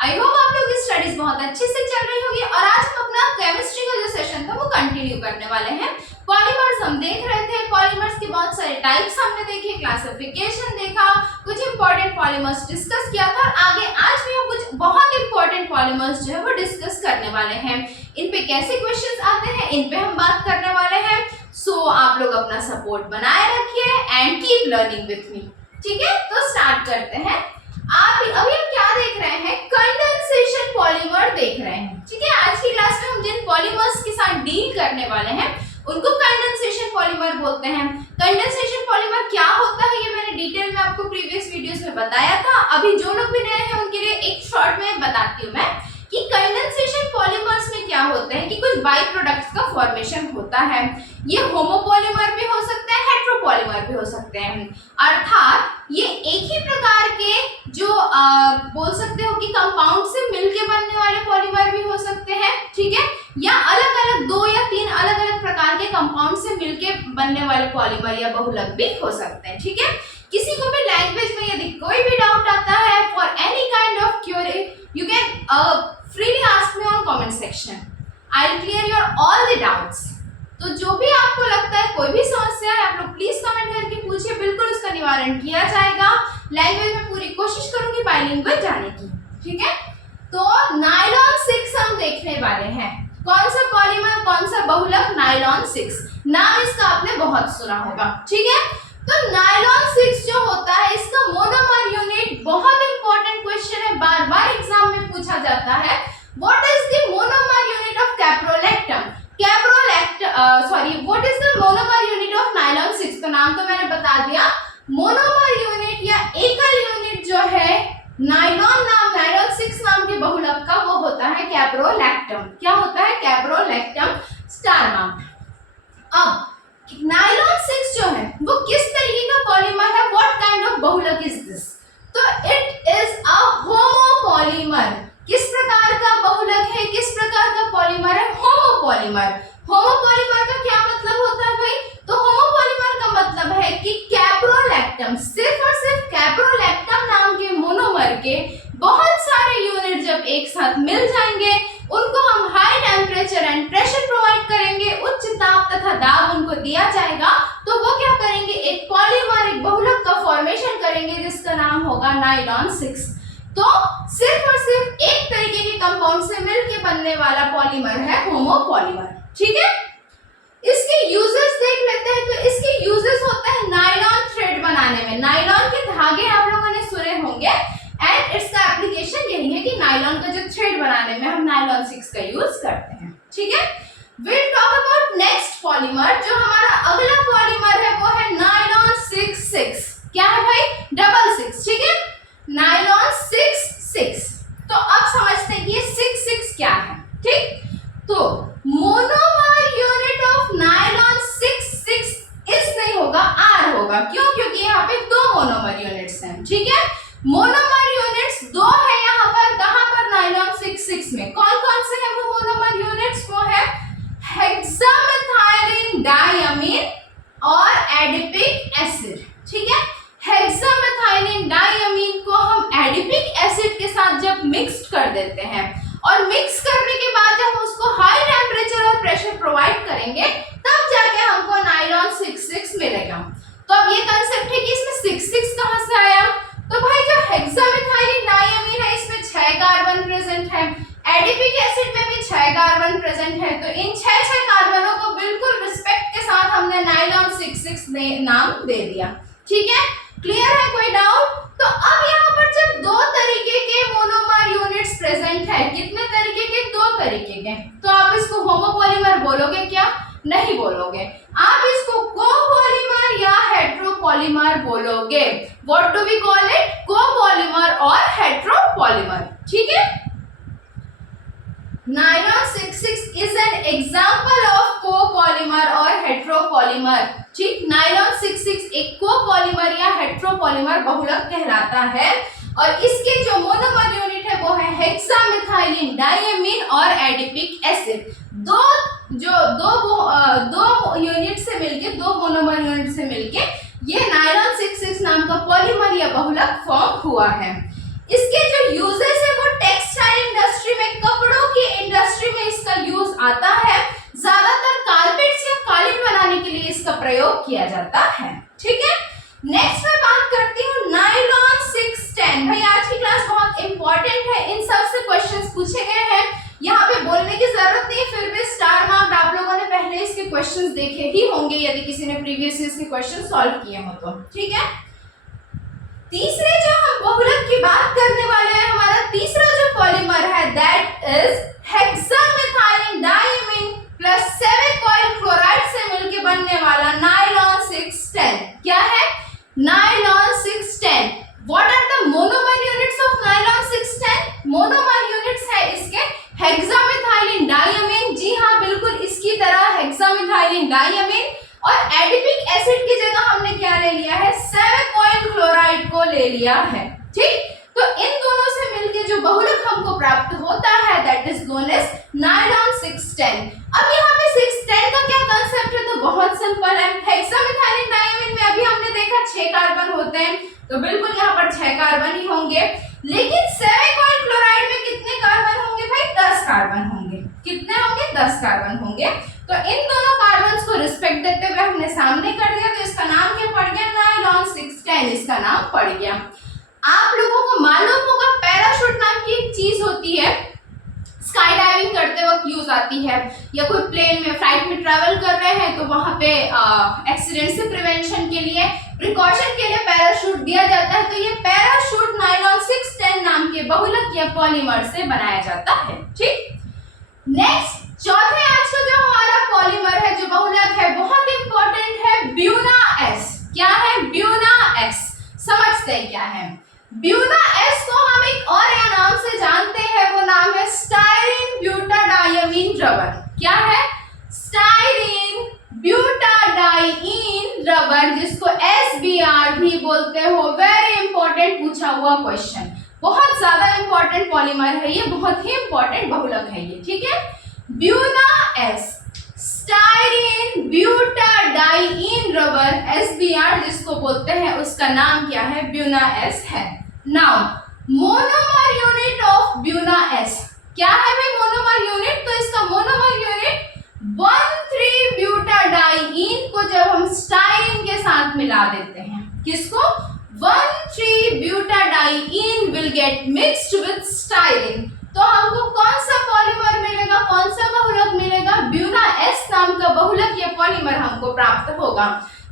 I hope आप लोग की स्टडीज बहुत अच्छे से चल रही होगी और आज हम अपना केमिस्ट्री का जो सेशन था वो कंटिन्यू करने वाले हैं। पॉलीमर्स हम देख रहे थे, पॉलीमर्स के बहुत सारे टाइप्स हमने देखे, क्लासिफिकेशन देखा, कुछ इंपॉर्टेंट पॉलीमर्स डिस्कस किया था और आगे आज भी हम कुछ बहुत इंपॉर्टेंट पॉलीमर्स जो है वो डिस्कस करने वाले हैं। इन पे कैसे क्वेश्चंस आते हैं इन पे हम बात करने वाले हैं। सो आप लोग अपना सपोर्ट बनाए रखिए and keep learning with me. ठीक है, तो स्टार्ट करते हैं। अभी हम क्या देख रहे हैं? कंडेंसेशन पॉलीमर देख रहे हैं। ठीक है, आज की क्लास में हम जिन पॉलीमर्स के साथ डील करने वाले हैं उनको कंडेंसेशन पॉलीमर बोलते हैं। कंडेंसेशन पॉलीमर क्या होता है ये मैंने डिटेल में आपको प्रीवियस वीडियोस में बताया था। अभी जो लोग भी नए हैं उनके लिए एक शॉर्ट में बताती हूँ मैं कि कंडेंसेशन पॉलीमर्स में क्या होता है कि कुछ बाई प्रोडक्ट्स का फॉर्मेशन होता है। ये होमोपॉलीमर भी हो सकते हैं, हेट्रोपॉलीमर भी हो सकते हैं। अर्थात ये एक ही प्रकार के जो बोल सकते हो कि कंपाउंड से मिलके बनने वाले पॉलीमर भी हो सकते हैं। ठीक है, या अलग अलग 2 या 3 अलग अलग प्रकार के कंपाउंड से मिलके बनने वाले पॉलीमर या बहुलक भी हो सकते हैं। ठीक है, किसी को भी लैंग्वेज में यदि कोई भी डाउट आता है for any kind of query you can freely ask me on comment section. I'll clear your all the doubts. तो जो भी आपको लगता है कोई भी समस्या है आप लोग प्लीज कमेंट करके पूछिए, बिल्कुल उसका निवारण किया जाएगा। लैंग्वेज में पूरी कोशिश करूंगी बाइलिंगुअल जाने की। ठीक है, तो नायलॉन 6 हम देखने वाले हैं। कौन सा पॉलीमर, कौन सा बहुलक? नायलॉन 6 नाम इसका आपने बहुत सुना होगा। ठीक है, तो नायलॉन 6 जो होता है इसका मोनोमर यूनिट बहुत इंपॉर्टेंट क्वेश्चन है, बार बार एग्जाम में पूछा जाता है। What is the monomer unit of caprolactam? What is the monomer unit of nylon 6? तो नाम तो मैंने बता दिया। मोनोमर यूनिट या एकल यूनिट जो है नायलॉन 6 नाम के बहुलक का वो होता है कैप्रोलैक्टम। क्या होता है? कैप्रोलैक्टम स्टार नाम। अब नायलॉन 6 जो है वो किस तरीके का पॉलीमर है? व्हाट काइंड ऑफ बहुलक इज दिस? तो इट इज अ होमोपॉलीमर। किस प्रकार का बहुलक है, किस प्रकार का पॉलीमर है? होमोपॉलीमर। होमोपॉलीमर का क्या मतलब होता है भाई? तो होमोपॉलीमर का मतलब है कि कैप्रोलैक्टम, सिर्फ और सिर्फ कैप्रोलैक्टम नाम के मोनोमर के बहुत सारे यूनिट जब एक साथ मिल जाएंगे उनको हम high temperature and pressure provide करेंगे, उच्च ताप तथा दाब उनको दिया जाएगा तो वो क्या करेंगे? एक पॉलीमर, एक बहुलक का फॉर्मेशन करेंगे जिसका नाम होगा नायलॉन 6। तो सिर्फ और सिर्फ एक तरीके के कंपाउंड से मिलकर बनने वाला पॉलीमर है होमोपॉलीमर। ठीक है, इसके यूजेस देख लेते हैं। तो इसके यूजेस होते हैं नायलॉन थ्रेड बनाने में। नायलॉन के धागे आप लोगों ने सुने होंगे एंड इसका एप्लीकेशन यही है कि नायलॉन का जो थ्रेड बनाने में हम नायलॉन 6 का यूज करते हैं। ठीक है, will talk about next polymer. जो हमारा अगला पॉलीमर है वो है नायलॉन 6। क्या है भाई? डबल 6। ठीक है, नायलॉन 6। तो अब समझते हैं कि ये 6 क्या है। ठीक, तो मोनोमर यूनिट ऑफ नायलॉन 6 इस नहीं होगा, आर होगा। क्यों? क्योंकि यहाँ पे 2 मोनोमर यूनिट्स हैं। ठीक है, मोनोमर यूनिट्स 2 है यहाँ पर। कहाँ पर? नायलॉन 6 में। कौन कौन से हैं वो मोनोमर यूनिट्स? वो है हेक्सामेथाइलिन डाइअमीन और एडिपिक एसिड। ठीक है, हेक्सामेथाइलिन डाइअमीन को हम एडिपिक एसिड के साथ जब मिक्स कर देते हैं और मिक्स करने के बाद जब हम उसको हाई टेम्परेचर और प्रेशर प्रोवाइड करेंगे तब जाके हमको नायलॉन 6 मिलेगा। तो अब ये कंसेप्ट है कि इसमें 6 कहां से आया? तो भाई जो हेक्सामेथाइलिन डाइअमीन है इसमें 6 कार्बन प्रेजेंट है, एडिपिक एसिड में भी 6 कार्बन प्रेजेंट है। तो इन 6 कार्बनों को बिल्कुल रिस्पेक्ट के साथ हमने नायलॉन 6 नाम दे दिया। ठीक है, क्लियर है? कोई डाउट? तो अब यहाँ पर जब 2 तरीके के मोनोमर यूनिट्स प्रेजेंट है, कितने तरीके के? 2 तरीके के, तो आप इसको होमोपॉलीमर बोलोगे क्या? नहीं बोलोगे, आप इसको कोपॉलीमर या हेट्रोपॉलीमर बोलोगे। What do we call it? Copolymer और हेट्रोपॉलीमर। ठीक है, nylon 6 is an example of copolymer और हेट्रोपॉलीमर। ठीक, नायलॉन 6 एक कोपॉलीमर या हेट्रोपॉलीमर बहुलक कहलाता है और इसके जो मोनोमर यूनिट है वो है हेक्सामेथाइलिन डाइअमीन और एडिपिक एसिड। दो यूनिट से मिलके, 2 मोनोमर यूनिट से मिलके ये नायलॉन 6 नाम का पॉलीमर या बहुलक फॉर्म हुआ है। इसके जो यूजेस है वो टेक्सटाइल इंडस्ट्री में, कपड़ों की इंडस्ट्री में इसका यूज आता है। ज्यादातर कारपेट्स या कालीन बनाने के लिए इसका प्रयोग किया जाता है। ठीक है, नेक्स्ट मैं बात करती हूँ नायलॉन 610। भाई आज की क्लास बहुत इंपॉर्टेंट है, इन सब से क्वेश्चंस पूछे गए हैं, यहाँ पे बोलने की जरूरत नहीं, फिर भी स्टार मार्क आप लोगों ने पहले इसके क्वेश्चंस देखे ही होंगे यदि किसी ने प्रीवियस ईयर के क्वेश्चन सॉल्व किए हो तो। ठीक है, तीसरे जो हम बहुलक की बात करने वाले हैं, हमारा तीसरा जो पॉलीमर है that is hexamethylene diamine plus 7 coil chloride से मिलकर बनने वाला नायलॉन 610। क्या है? Nylon 610। What are the monomer units of nylon 610? Monomer units है इसके हेक्सामेथाइलिन डाइमीन, जी हाँ बिल्कुल इसकी तरह हेक्सामेथाइलिन डाइमीन, और एडिपिक एसिड की जगह हमने क्या ले लिया है? 7 कॉइल क्लोराइड को ले लिया है। ठीक, तो इन दोनों से मिलके जो बहुलक हमको प्राप्त होता है that is known as nylon 610। अब यहाँ पे 610 का क्या कांसेप्ट है? तो बहुत सिंपल है, हेक्सामेथाइलिन डाइमीन में अभी हमने देखा 6 कार्बन होते हैं, तो बिल्कुल यहाँ पर 6 कार्बन ही होंगे, लेकिन 7 कॉइल क्लोराइड में कितने कार्बन होंगे भाई? 10 कार्बन होंगे। कितने होंगे? 10 कार्बन होंगे। तो इन दोनों कार्बन्स को रिस्पेक्ट देते हुए हमने सामने कर दिया, तो इसका नाम क्या पड़ गया? नायलॉन 610 इसका नाम पड़ गया। आप लोगों को मालूम होगा पैराशूट नाम की एक चीज होती है, स्काई डाइविंग करते वक्त यूज आती है, या कोई प्लेन में फ्लाइट में ट्रैवल कर रहे हैं तो वहां पे एक्सीडेंट से प्रिवेंशन के लिए, प्रिकॉशन के लिए पैराशूट दिया जाता है। तो ये पैराशूट नायलॉन 610 नाम के बहुलक या पॉलीमर से बनाया जाता है। ठीक, नेक्स्ट चौथे आज का जो हमारा पॉलीमर है, जो बहुलक है, बहुत इंपॉर्टेंट है, ब्यूना एस। क्या है? Buna S. समझते हैं क्या है ब्यूना एस को? हम एक और या नाम से जानते हैं, वो नाम है स्टाइरीन ब्यूटाडाइमीन रबर। क्या है? स्टाइरीन ब्यूटाडाइमीन रबर, जिसको SBR भी बोलते हो। वेरी इंपॉर्टेंट पूछा हुआ क्वेश्चन, बहुत ज्यादा इंपॉर्टेंट पॉलीमर है ये, बहुत ही इंपॉर्टेंट बहुलक है ये। ठीक है, Buna S, styrene butadiene rubber, SBR जिसको बोलते हैं, उसका नाम क्या है? ब्यूना एस है। Now monomer unit of Buna S क्या है भाई? मोनोमर यूनिट, तो इसका मोनोमर यूनिट 1,3 ब्यूटाडाइमीन को जब हम स्टाइरीन के साथ मिला देते हैं, किसको? 1,3 butadiene will get mixed with styrene, तो हमको कौन सा पॉलीमर मिलेगा? कौन सा बहुलक मिलेगा? ब्यूना एस नाम का बहुलक या पॉलीमर हमको प्राप्त होगा।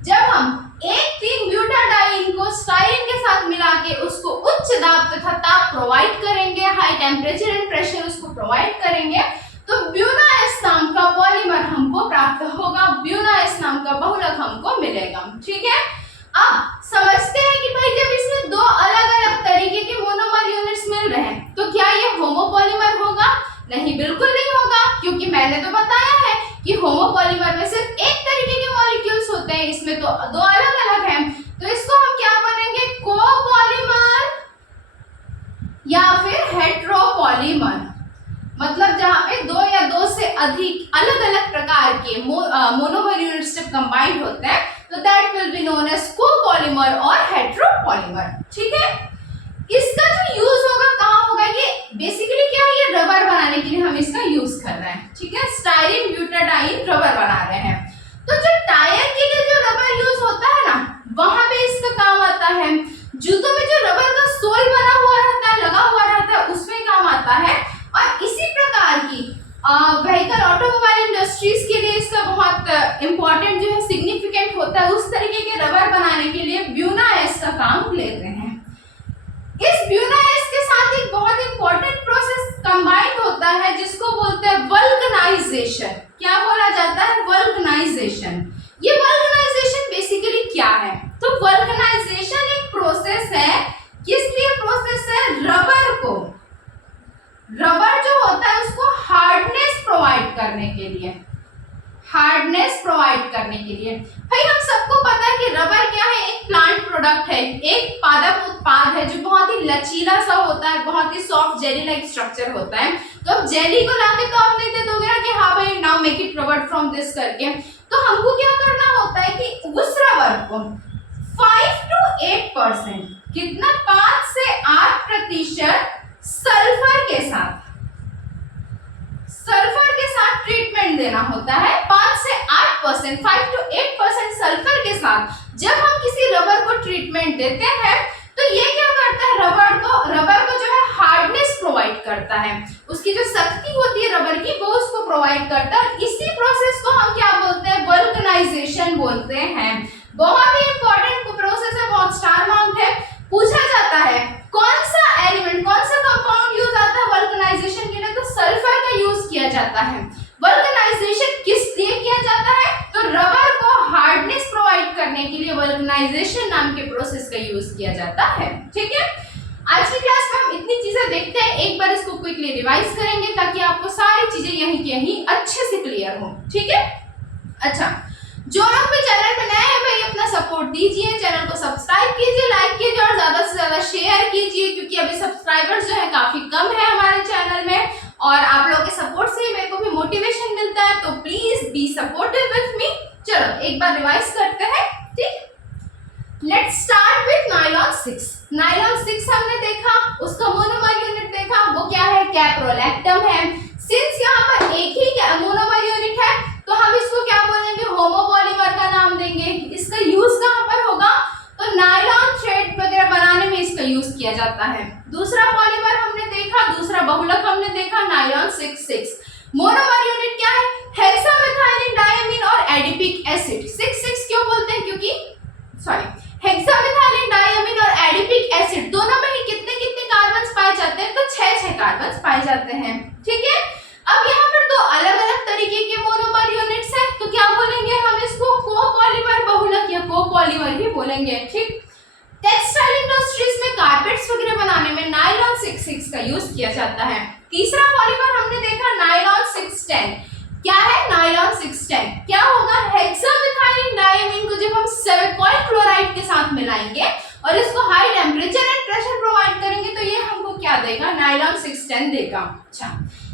जब हम 1,3 ब्यूटाडाइमीन को स्टाइरीन के साथ मिला के उसको उच्च दाब तथा ताप प्रोवाइड करेंगे, हाई टेम्परेचर एंड प्रेशर उसको प्रोवाइड करेंगे, तो ब्यूना एस नाम का पॉलीमर हमको प्राप्त होगा, ब्यूना एस नाम का बहुलक हमको मिलेगा। ठीक है, अब समझते हैं कि भाई जब इसमें दो अलग अलग तरीके के मोनोमर यूनिट्स मिल रहे हैं, तो क्या ये होमोपॉलीमर होगा? नहीं, बिल्कुल नहीं होगा, क्योंकि मैंने तो बताया है कि होमोपॉलीमर में सिर्फ एक तरीके के मॉलिक्यूल्स होते हैं, इसमें तो दो अलग अलग हैं, तो इसको हम क्या बनेंगे? कोपॉलीमर या फिर हेट्रोपॉलीमर। मतलब जहां पे दो या दो से अधिक अलग अलग प्रकार के मोनोमर यूनिट्स जब कंबाइंड होते हैं, तो that will be known as copolymer और हेट्रोपॉलीमर। ठीक है, इसका जो यूज होगा कहाँ होगा? ये बेसिकली क्या है? ये रबर बनाने के लिए हम इसका यूज कर रहे हैं। ठीक है, स्टाइरीन ब्यूटाडाइमीन रबर बना रहे हैं, तो जो टायर के लिए जो रबर यूज होता है ना, वहां पे इसका काम आता है। जूतों में जो रबर का सोल बना हुआ रहता है, लगा हुआ रहता है, उसमें काम आता है। और इसी प्रकार की व्हीकल ऑटोमोबाइल इंडस्ट्रीज के लिए इसका बहुत इंपॉर्टेंट जो है सिग्निफिकेंट होता है, उस तरीके के रबर बनाने के लिए ब्यूना एस का काम लेते हैं। इस ब्यूना एस के साथ एक बहुत इंपॉर्टेंट प्रोसेस कंबाइंड होता है, जिसको बोलते हैं वल्कनाइजेशन। क्या बोला जाता है? वल्कनाइजेशन। ये वल्कनाइजेशन बेसिकली क्या है? तो वल्कनाइजेशन एक प्रोसेस है, किस लिए प्रोसेस है? रबर जो होता है उसको हार्डनेस प्रोवाइड करने के लिए, हार्डनेस प्रोवाइड करने के लिए। भाई हम सबको पता है कि रबर क्या है? एक प्लांट प्रोडक्ट है, एक पादप उत्पाद है जो बहुत ही लचीला सा होता है, बहुत ही सॉफ्ट जेली लाइक स्ट्रक्चर होता है। तो अब जेली को लाके तो आप नहीं दे दोगे ना कि हाँ भाई now make it rubber from this करके, तो हमको क्या करना होता है कि उस रबर को 5 to 8%, कितना 5 से 8% सल्फर के साथ ट्रीटमेंट देना होता है। 5 से 8%, 5 to 8% सल्फर के साथ जब हम किसी रबर को ट्रीटमेंट देते हैं तो ये क्या करता है, रबर को जो है हार्डनेस प्रोवाइड करता है, उसकी जो शक्ति होती है रबर की वो उसको प्रोवाइड करता है। इसी प्रोसेस को हम क्या बोलते हैं, वल्कनाइजेशन बोलते हैं। बहुत ही इंपॉर्टेंट प्रोसेस है, बहुत स्टार मार्क्ड है। पूछा जाता है कौन सा एलिमेंट, कौन सा कंपाउंड यूज आता है वल्कनाइजेशन के लिए, तो सल्फर का यूज किया जाता है। वल्कनाइजेशन किस लिए किया जाता है, तो रबर को हार्डनेस प्रोवाइड करने के लिए वल्कनाइजेशन नाम के प्रोसेस का यूज किया जाता है। ठीक है, आज की क्लास में हम इतनी चीजें देखते हैं, एक बार इसको क्विकली रिवाइज करेंगे ताकि आपको सारी चीजें यहीं की यहीं अच्छे से क्लियर हो। ठीक है, अच्छा, जो लोग भी चैनल पे नए हैं भाई अपना सपोर्ट दीजिए, चैनल को सब्सक्राइब कीजिए, लाइक कीजिए और ज्यादा से ज्यादा शेयर कीजिए, क्योंकि अभी सब्सक्राइबर्स जो है काफी कम है हमारे चैनल में और आप लोगों के सपोर्ट से मेरे को भी मोटिवेशन मिलता है, तो please be supportive with me. चलो एक बार रिवाइज करते हैं। ठीक, let's start with nylon 6। Nylon 6 हमने देखा, उसका मोनोमर यूनिट देखा, वो क्या है, कैप्रोलैक्टम है। सिंस यहाँ पर एक ही मोनोमर यूनिट है तो हम इसको क्या बोलेंगे, होमोपॉलीमर का नाम देंगे। इसका यूज कहाँ पर होगा, तो नायलॉन थ्रेड वगैरह बनाने में इसका यूज किया जाता है। दूसरा पॉलीमर हमने देखा, दूसरा बहुलक हमने देखा, नायलॉन 6। मोनोमर यूनिट क्या है, हेक्सामेथाइलिन डायमीन और एडिपिक एसिड। 6 क्यों बोलते हैं, क्योंकि हेक्सामेथाइलिन डायमीन और एडिपिक एसिड दोनों में ही कितने कितने कार्बन्स पाए जाते हैं, तो 6 कार्बन्स पाए जाते हैं। ठीक है, अब यहाँ पर दो अलग अलग तरीके के मोनोमर यूनिट्स हैं, तो क्या बोलेंगे हम इसको, कोपॉलीमर बहुलक या कोपॉलीमर ही बोलेंगे। ठीक, टेक्सटाइल इंडस्ट्रीज में कारपेट्स वगैरह बनाने में नायलॉन 6 का यूज किया जाता है। तीसरा पॉलीमर हमने देखा नायलॉन 610। क्या है नायलॉन 610, क्या होगा, हेक्सामेथाइलिन डायमीन को जब हम सिलिकॉन क्लोराइड के साथ मिलाएंगे और इसको high temperature and pressure provide करेंगे तो ये हमको क्या देगा, नायलॉन 610 देगा। अच्छा,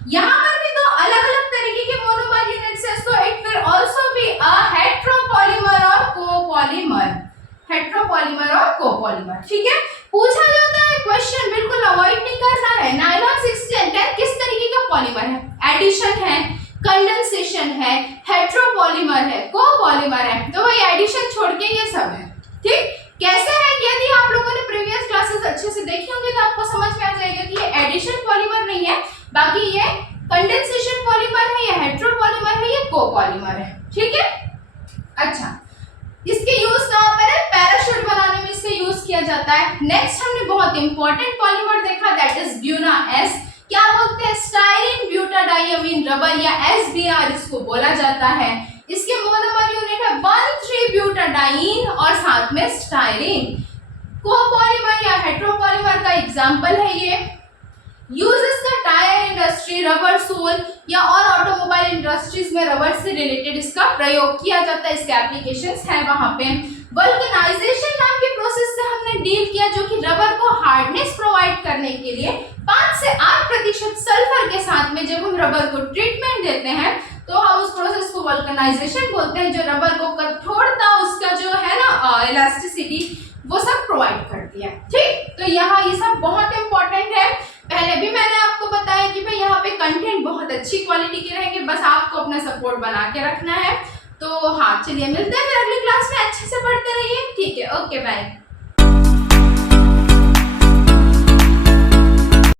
यहाँ पर भी दो अलग अलग तरीके के मोनोमर यूनिट्स हैं, so it will also be a heteropolymer और कोपॉलीमर। हेट्रोपॉलीमर और कोपॉलीमर। ठीक है, पूछा जाता है क्वेश्चन, बिल्कुल अवॉइड नहीं करना है। नायलॉन 610 किस तरीके का पॉलीमर है, एडिशन है, कंडेंसेशन है, हेट्रोपॉलीमर है, कोपॉलीमर है, तो भाई एडिशन छोड़ के ये सब है। ठीक, कैसे है, यदि आप लोगों ने प्रीवियस क्लासेस अच्छे से देखी होंगी तो आपको समझ में आ जाएगा कि ये एडिशन पॉलीमर नहीं है, बाकी ये कंडेंसेशन पॉलीमर है, ये हेट्रोपॉलीमर है, ये कोपॉलीमर है। ठीक है, अच्छा, इसके यूज कहाँ पर है, पैराशूट बनाने में इसका यूज किया जाता है। नेक्स्ट हमने बहुत इंपॉर्टेंट पॉलीमर देखा, दैट इज ब्यूना एस। क्या बोलते हैं, स्टाइरिन ब्यूटाडाइअमीन रबर या SBR इसको बोला जाता है। इसके मोनोमर यूनिट है 1,3-ब्यूटाडाइन और साथ में स्टाइरिन। कोपॉलीमर या हेट्रोपॉलीमर का एग्जांपल है ये। यूजेस का टायर इंडस्ट्री, रबर सोल या और ऑटोमोबाइल इंडस्ट्रीज में रबर से रिलेटेड इसका प्रयोग किया जाता है, इसके एप्लीकेशंस है वहां पे। वल्कनाइजेशन नाम के प्रोसेस से हमने डील किया, जो कि रबर को हार्डनेस प्रोवाइड करने के लिए 5 से 8% सल्फर के साथ में जब हम रबर को ट्रीटमेंट देते हैं तो हम उस प्रोसेस को वल्कनाइजेशन बोलते हैं, जो रबर को कठोरता, उसका जो है ना इलास्टिसिटी, वो सब प्रोवाइड करती है। ठीक, तो यहाँ ये सब बहुत इंपॉर्टेंट है। पहले भी मैंने आपको बताया कि भाई यहाँ पे कंटेंट बहुत अच्छी क्वालिटी के रहेंगे, बस आपको अपना सपोर्ट बना के रखना है। तो हाँ, चलिए मिलते हैं फिर अगली क्लास में, अच्छे से पढ़ते रहिए। ठीक है, ओके बाय।